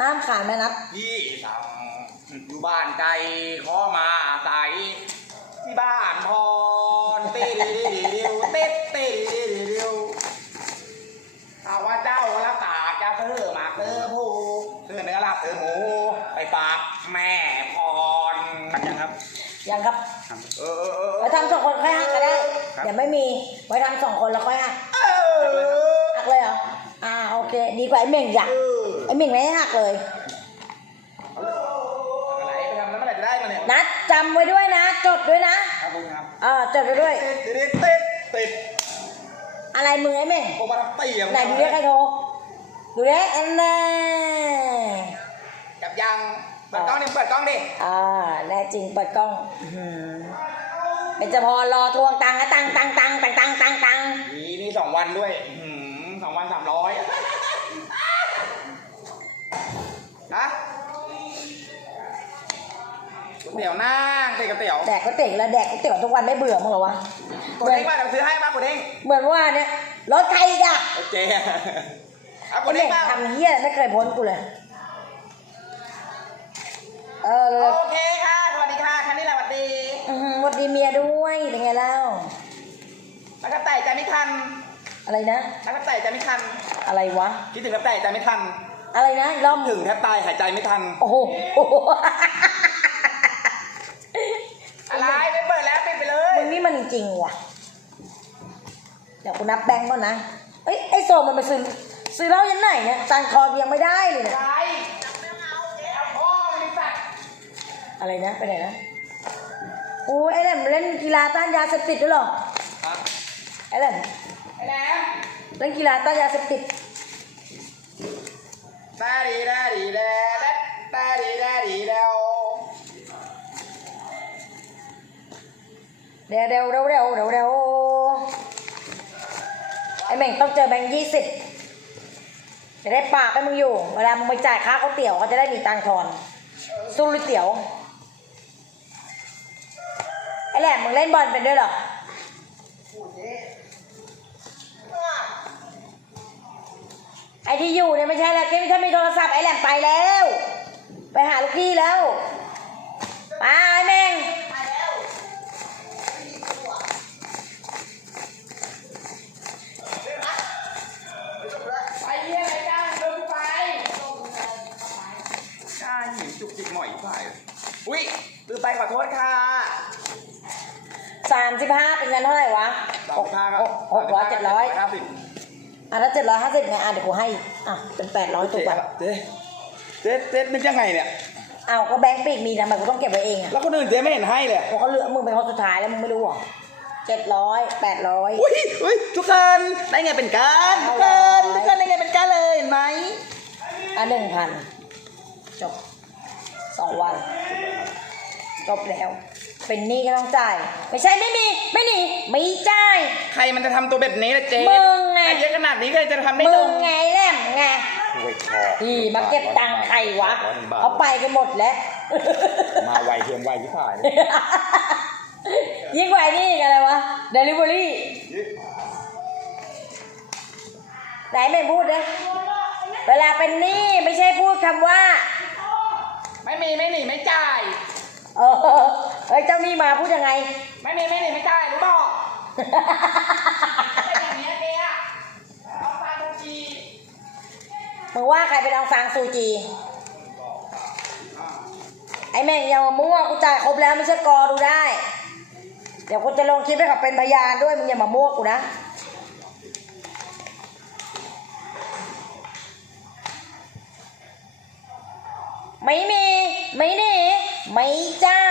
ห้ามขายแม่นับพี่สั่งอยู่บ้านไกลขอมาอาศัยที่บ้านพรเต้ดิดิดิดิวเต้เต้ดิดิดิดิวถ้าว่าเจ้าละตากจะซื้อหมากซื้อผู้ซื้อเนื้อลาบซื้อหมูไปฝากแม่พรกันยังครับ ยังครับเออเออเออไว้ทำสองคนค่อยหักก็ได้ครับเดี๋ยวไม่มีไว้ทำสองคนแล้วค่อยหักเออหักเลยเหรออ่าโอ เค ดีกว่าไอ้เหม่งอยากเออไอ้เหม่งไม่ให้หักเลย อะไรไปทำแล้วเมื่อไหร่จะได้มาเนี่ยนัดจำไว้ด้วยนะ จดด้วยนะ ครับคุณครับอ่าจดไว้ด้วย ติดติดติดติดอะไรมึงไอ้เหม่งผมมาทำเตียงไหนดูดิใครโทร ดูดิอันน่ะจับยังเปิดกล้องดิเปิดกล้องดิอ่าแน่จริงเปิดกล้องอื้อหือเป็นจะพอรอทวงตังค์นะตังค์ตังค์ตังค์ตังค์ตังค์ตังค์ตังค์มีนี่สองวันด้วยอื้อหือสองวันสามร้อย เตี๋ยวนั่งเตี๋ยวก๋วยเตี๋ยวแดกก๋วยเตี๋ยวแล้วแดกก๋วยเตี๋ยวทุกวันไม่เบื่อมึงเหรอวะกดเด้งป่ะเดี๋ยวซื้อให้ป่ะกดเด้งเหมือนว่าเนี่ยรถใครอีกอะโอเคเอากไอ้ดเหเด้ม่งงป่ะทำเฮี้ยไม่เคยพ้นกูเลยเออเลยโอเคค่ะสวัสดีค่ะคันนี้แหละสวัสดีอื้อหือสวัสดีเมียด้วยเป็นไงเล่าแล้วก็ไต่ใจไม่ทันอะไรนะแล้วก็ไต่ใจไม่ทันอะไรวะคิดถึงแล้วไต่ใจไม่ทันอะไรนะอีกรอบถึงแทบตายหายใจไม่ทัน โอ้โห อะไรไม่เปิดแล้วปิดไปเลย มึงนี่มัน จริงว่ะ เดี๋ยวกูนับแบงก์ก่อนนะ เอ้ยไอ้โซมมันไปซื้อซื้อเหล้ายันไหนเนี่ยตังค์ทอนยังไม่ได้เลยเนี่ยอะไรเอาพ่อมึงสัตว์อะไรนะไปไหนนะโอ้ยไอ้แหลมเล่นกีฬาต้านยาเสพติดด้วยเหรอฮะไอ้แหลมไอ้แหลมเล่นกีฬาต้านยาเสพติดตาดีดาดีแดด ร็วเร็วเร็วเร็วเร็วเร็วไอ้แม่งต้องเจอแบงค์ยี่สิบจะได้ปากให้มึงอยู่ เวลามึงไปจ่ายค่าข้าวเตี๋ยวเขาจะได้มีตังค์ทอนสู้ก๋วยเตี๋ยวไอ้แหลมมึงเล่นบอลเป็นด้วยเหรอไอ้ที่อยู่เนี่ยไม่ใช่แล้วที่ถ้ามีโทรศัพท์ไอ้แหลมไปแล้ว ไปหาลูกพี่แล้วมาไอ้แม่ง ไปเยี่ยอะไรจ้าเดินไปกล้าหิวจุกจิกหน่อยไป อุ้ยลืมไปขอโทษค่ะสามสิบห้าเป็นเงินเท่าไหร่วะสามหกสิบห้าหกหกร้อยเจ็ดร้อยห้าสิบอะถ้าเจ็ดร้อยห้าสิบไงอะเดี๋ยวกูให้อีกอะเป็นแปดร้อยถูกป่ะเจ๊เจ๊เจ๊นึกยังไงเนี่ยอ้าวก็แบงค์ปีกมีทำไมกูต้องเก็บไว้เองอะแล้วคนอื่นเจ๊ไม่เห็นให้เลยกูเขาเหลือมึงเป็นคนสุดท้ายแล้วมึงไม่รู้เหรอเจ็ดร้อยแปดร้อยอุ้ยอุ้ยทุกคนได้ไงเป็นการทุกคนทุกคนได้ไงเป็นการเลยเห็นไหมอะหนึ่งพันจบ สองวันจบแล้ว เป็นหนี้ก็ต้องจ่าย ไม่ใช่ไม่มี ไม่หนีไม่จ่าย ใครมันจะทำตัวแบบนี้ล่ะเจ๊มึงไง แต่เยอะขนาดนี้ใครจะทำได้มึลงงไงแหลมไงโอ้ยพอพี่มาเก็บตังค์ใครวะร้อยหนึ่งบาทเขาไปกันหมดแล้ว มาไวเทียมไวที่ผ่านยิ่งกว่าไอ้นี่อีกอะไรวะเดลิเวอรี่ไหนไม่พูดเลยเวลาเป็นหนี้ไม่ใช่พูดคำว่า ไม่มีไม่หนีไม่จ่าย เออเฮ้ยเจ้าหนี้มาพูดยังไง ไม่มีไม่หนีไม่จ่ายรู้บอกเป็นอย่างนี้ยเจ๊อะเอาฟาโมจีมึงว่าใครเป็นองฟางซูจี ไอ้แม่งอยังมามั่วกูจ่ายครบแล้วไม่ใช่กอดูได้ เดี๋ยวกูจะลงคลิปให้เขาเป็นพยานด้วยมึงอย่ามามั่วกูนะ ไม่มี ไม่หนีไม่จ่า